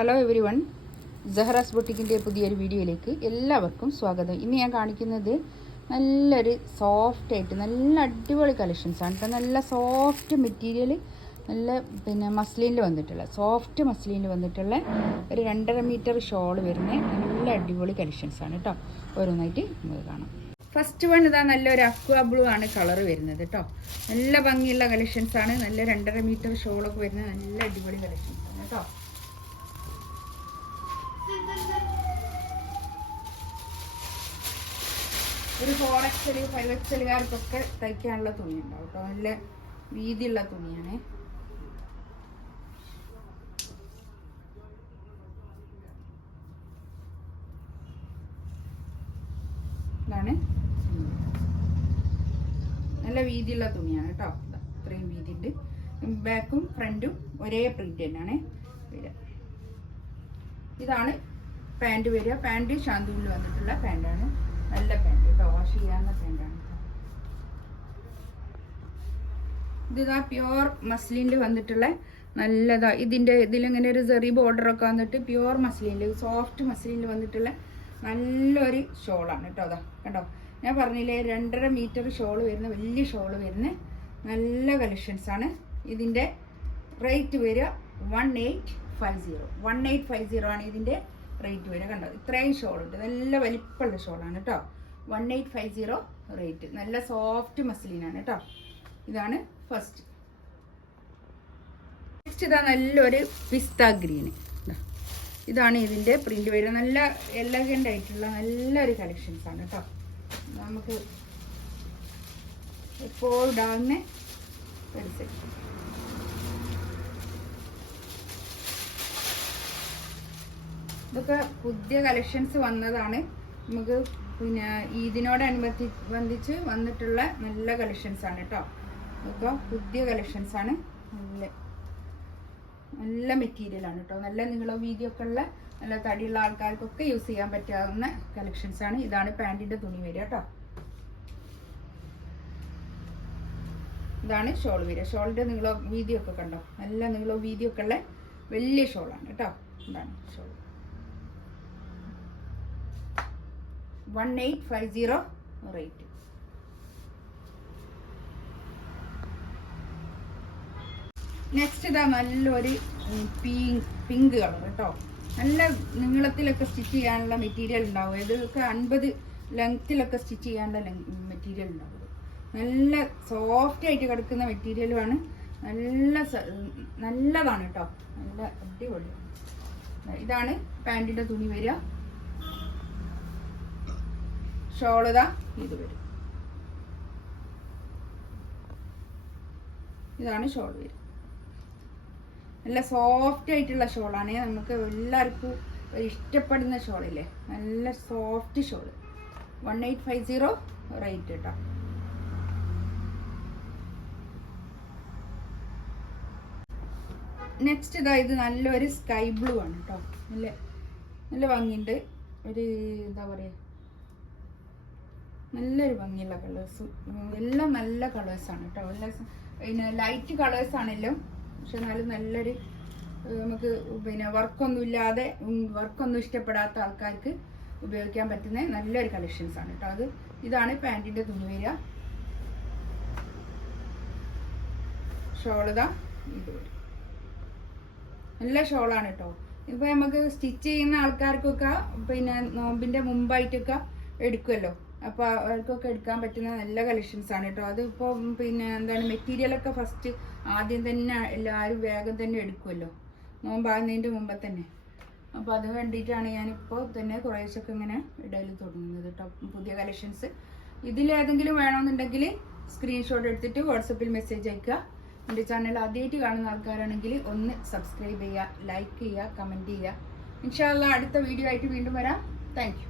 Hello every one, സഹറാസ് ബൊട്ടിക്കിൻ്റെ പുതിയൊരു വീഡിയോയിലേക്ക് എല്ലാവർക്കും സ്വാഗതം. ഇന്ന് ഞാൻ കാണിക്കുന്നത് നല്ലൊരു സോഫ്റ്റായിട്ട് നല്ല അടിപൊളി കളക്ഷൻസാണ് കേട്ടോ. നല്ല സോഫ്റ്റ് മെറ്റീരിയൽ, നല്ല മസ്ലിനിൽ വന്നിട്ടുള്ള സോഫ്റ്റ് മസ്ലിനിൽ വന്നിട്ടുള്ള ഒരു 2.5 മീറ്റർ ഷോൾ വരുന്ന നല്ല അടിപൊളി കളക്ഷൻസാണ് കേട്ടോ. ഓരോന്നായിട്ട് നമുക്ക് കാണാം. ഫസ്റ്റ് വൺ ഇതാ നല്ലൊരു അക്വാ ബ്ലൂ ആണ് കളർ വരുന്നത് കേട്ടോ. നല്ല ഭംഗിയുള്ള കളക്ഷൻസാണ്. നല്ല 2.5 മീറ്റർ ഷോളൊക്കെ വരുന്ന നല്ല അടിപൊളി കളക്ഷൻസാണ് കേട്ടോ. ഒരു 4XL 5XLകാർക്കൊക്കെ തയ്ക്കാനുള്ള തുണി ഉണ്ടാവും കേട്ടോ. നല്ല വീതിയുള്ള തുണിയാണ്. ഇതാണ് നല്ല വീതിയുള്ള തുണിയാണ് കേട്ടോ. ഇത്രയും വീതി ഉണ്ട്. ബാക്കും ഫ്രണ്ടും ഒരേ പ്രിന്റ് തന്നെയാണ് വരിക. ഇതാണ് പാൻറ് വരിക. പാൻറ് ശാന്തൂരിൽ വന്നിട്ടുള്ള പാൻറ്റാണ്. നല്ല പാൻറ് കേട്ടോ, വാഷ് ചെയ്യാവുന്ന പാൻറ്റാണ്. ഇതാ പ്യുവർ മസ്ലിനിൽ വന്നിട്ടുള്ള നല്ലതാ. ഇതിലിങ്ങനെ ഒരു സെറി ബോർഡറൊക്കെ വന്നിട്ട് പ്യുവർ മസ്ലിനിൽ സോഫ്റ്റ് മസ്ലിനിൽ വന്നിട്ടുള്ള നല്ലൊരു ഷോളാണ് കേട്ടോ. അതാ കണ്ടോ, ഞാൻ പറഞ്ഞില്ലേ 2.5 മീറ്റർ ഷോള് വരുന്ന വലിയ ഷോള് വരുന്ന നല്ല കളക്ഷൻസാണ്. ഇതിൻ്റെ റേറ്റ് വരിക 1850 ആണ് ഇതിൻ്റെ റേറ്റ് വരിക. കണ്ടോ, ഇത്രയും ഷോളുണ്ട്. നല്ല വലിപ്പമുള്ള ഷോളാണ് കേട്ടോ. 1850 റേറ്റ്. നല്ല സോഫ്റ്റ് മസ്ലിനാണ് കേട്ടോ. ഇതാണ് ഫസ്റ്റ്. നെക്സ്റ്റ് ഇതാ നല്ലൊരു പിസ്ത ഗ്രീന്. ഇതാണ് ഇതിൻ്റെ പ്രിന്റ് വരിക. നല്ല എലഗൻ്റ് ആയിട്ടുള്ള നല്ലൊരു കളക്ഷൻസാണ് കേട്ടോ. നമുക്ക് എപ്പോൾ ഇടാവുന്ന ഒരു സെറ്റ്. ഇതൊക്കെ പുതിയ കളക്ഷൻസ് വന്നതാണ്. നമുക്ക് ഇതിനോടനുബന്ധിച്ച് വന്നിട്ടുള്ള നല്ല കളക്ഷൻസാണ് കേട്ടോ. ഇതൊക്കെ പുതിയ കളക്ഷൻസാണ്. നല്ല മെറ്റീരിയലാണ് കേട്ടോ. നല്ല നീളം വീതിയൊക്കെ ഉള്ള നല്ല തടിയുള്ള ആൾക്കാർക്കൊക്കെ യൂസ് ചെയ്യാൻ പറ്റാവുന്ന കളക്ഷൻസാണ്. ഇതാണ് പാൻറ്റിൻ്റെ തുണി വരിക കേട്ടോ. ഇതാണ് ഷോൾ വരിക. ഷോളിൻ്റെ നീളം വീതിയൊക്കെ കണ്ടോ. നല്ല നീളം വീതിയൊക്കെ ഉള്ള വലിയ ഷോളാണ് കേട്ടോ. ഇതാണ് ഷോൾ. 1850 റേറ്റ്. നെക്സ്റ്റ് ഇതാ നല്ലൊരു പിങ്ക് കളർ കേട്ടോ. നല്ല നീളത്തിലൊക്കെ സ്റ്റിച്ച് ചെയ്യാനുള്ള മെറ്റീരിയൽ ഉണ്ടാവും. ഇതൊക്കെ 50 ലെങ്ത്തിലൊക്കെ സ്റ്റിച്ച് ചെയ്യാനുള്ള മെറ്റീരിയൽ ഉണ്ടാവും. നല്ല സോഫ്റ്റ് ആയിട്ട് കിടക്കുന്ന മെറ്റീരിയലുമാണ്. നല്ലതാണ് കേട്ടോ. നല്ല അടിപൊളി. ഇതാണ് പാൻറ്റിൻ്റെ തുണി വരിക. ഷോളിതാ ഇത് വരും. ഇതാണ് ഷോൾ വരും. നല്ല സോഫ്റ്റ് ആയിട്ടുള്ള ഷോളാണ്. നമുക്ക് എല്ലാവർക്കും ഇഷ്ടപ്പെടുന്ന ഷോളില്ലേ, നല്ല സോഫ്റ്റ് ഷോള്. 1850 റേറ്റ് കേട്ടോ. നെക്സ്റ്റ് ഇതാ ഇത് നല്ലൊരു സ്കൈ ബ്ലൂ ആണ് കേട്ടോ. നല്ല ഭംഗിയുണ്ട്. ഒരു എന്താ പറയുക, നല്ലൊരു ഭംഗിയുള്ള കളേഴ്സ്. എല്ലാം നല്ല കളേഴ്സാണ് കേട്ടോ. എല്ലാം ലൈറ്റ് കളേഴ്സ് ആണല്ലോ. പക്ഷെ എന്നാലും നല്ലൊരു നമുക്ക് വർക്കൊന്നും ഇഷ്ടപ്പെടാത്ത ആൾക്കാർക്ക് ഉപയോഗിക്കാൻ പറ്റുന്ന നല്ലൊരു കളക്ഷൻസാണ് കേട്ടോ. ഇതാണ് പാൻറ്റിൻ്റെ തുണി വരിക. ഷോളിതാ ഇത് വരും. നല്ല ഷോളാണ് കേട്ടോ. ഇപ്പോൾ നമുക്ക് സ്റ്റിച്ച് ചെയ്യുന്ന ആൾക്കാർക്കൊക്കെ നോമ്പിൻ്റെ മുമ്പായിട്ടൊക്കെ എടുക്കുമല്ലോ. അപ്പോൾ അവർക്കൊക്കെ എടുക്കാൻ പറ്റുന്ന നല്ല കളക്ഷൻസാണ് കേട്ടോ. അതിപ്പോൾ എന്താണ് മെറ്റീരിയലൊക്കെ ഫസ്റ്റ് ആദ്യം തന്നെ എല്ലാവരും വേഗം തന്നെ എടുക്കുമല്ലോ, നോമ്പാകുന്നതിൻ്റെ മുമ്പ് തന്നെ. അപ്പോൾ അത് വേണ്ടിയിട്ടാണ് ഞാനിപ്പോൾ തന്നെ കുറേശ്ശൊക്കെ ഇങ്ങനെ ഇടയിൽ തുടങ്ങുന്നത് കേട്ടോ. പുതിയ കളക്ഷൻസ് ഇതിലേതെങ്കിലും വേണമെന്നുണ്ടെങ്കിൽ സ്ക്രീൻഷോട്ട് എടുത്തിട്ട് വാട്സപ്പിൽ മെസ്സേജ് അയക്കുക. എൻ്റെ ചാനൽ ആദ്യമായിട്ട് കാണുന്ന ആൾക്കാരാണെങ്കിൽ ഒന്ന് സബ്സ്ക്രൈബ് ചെയ്യുക, ലൈക്ക് ചെയ്യുക, കമൻറ്റ് ചെയ്യുക. ഇൻഷാ അല്ലാഹ് അടുത്ത വീഡിയോ ആയിട്ട് വീണ്ടും വരാം. Thank you.